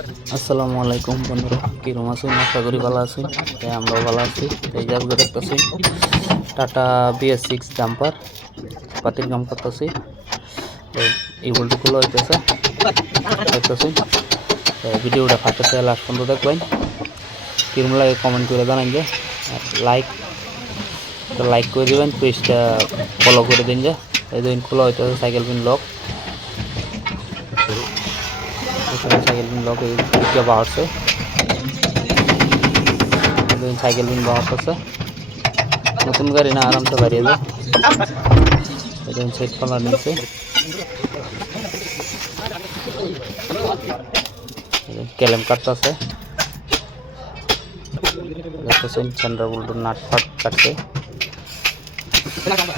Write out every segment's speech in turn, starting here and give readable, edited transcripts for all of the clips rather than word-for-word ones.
আসসালামু আলাইকুম বন্ধুরা, কিরম আছেন? আশা করি ভালো আছেন। তাই আমরাও ভালো আছি। তাই যে আজকে দেখতেছি টাটা BS6 জাম্পার পাতির কাম করতেছি। এই বল্টুগুলো হইতেছে দেখতেছি। ভিডিওটা ফার্স্ট থেকে লাস্ট পর্যন্ত দেখবেন। কিরম লাগে কমেন্ট করে জানান যে, আর লাইক করে দিবেন, পেজটা ফলো করে দিন। যে এই দিন খোলা হইতেছে cycle pin lock, cycle pin lock এই বাড়ছে, সাইকেল পিন বাড়তেছে। নতুন গাড়ি না, আরামসে বাড়িয়ে যায়। সেট খোলা নিয়েছে, ক্যালেম কাটতেছে, দেখতেছেন সেন্টার বল্টুর নাট ফাট কাটছে,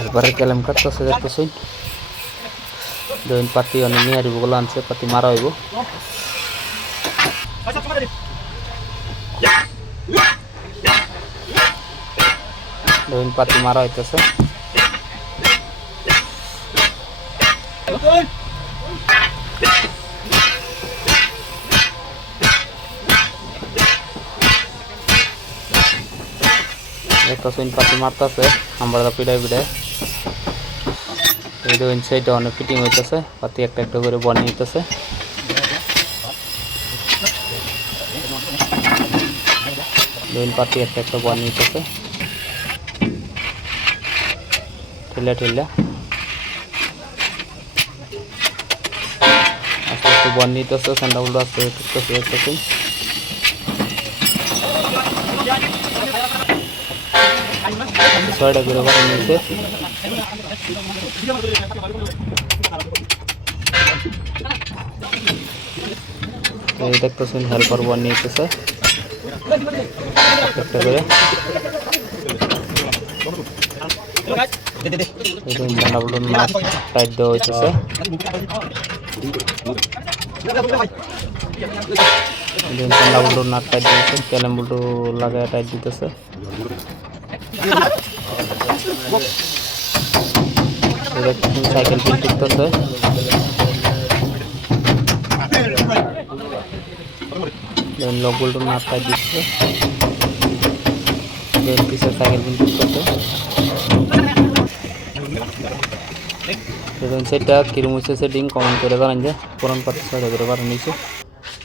একবারে ক্যালেম কাটতেছে। দেখতেছেন পাতি অনেক নিয়ে হারিবগুলো আনছে, পাতি মারা হইব। পাতি মারা হইতেছে। দেখতেছেন পাতি মারতেছে, আমরা পিড়ায় পিড়ায়। এই দেখুন সেইটা অনেক ফিটিং হইতেছে, পাতি একটা একটা করে বানিয়ে নিতেছে। পাতি একটা একটা বানিয়ে নিতেছে, ঠেলা ঠেলা আস্তে আস্তে বানিয়ে নিতেছে। স্যান্ডাগুলো আস্তে টুকতেছে, দেখতেছেন। ছয়টা করে বানিয়ে নিয়েছে। এই দেখতেছেন হেল্পার বানিয়ে নিতেছে একটা করে। নাট টাইট দেওয়া হইতেছে। নাট টাইট দিতেছে, ক্যালেম বল্টু লাগায় টাইট দিতেছে। সাইকেল পিন টিকতেছে, লক বল্টু নাট টাইট দিচ্ছে। পিছের সাইকেল পিন টিকতেছে। সেটা কিরম হচ্ছে সেটিং কমেন্ট করে জানান যে। পুরান পাতি 6 করে বাড়ানো নিচ্ছে।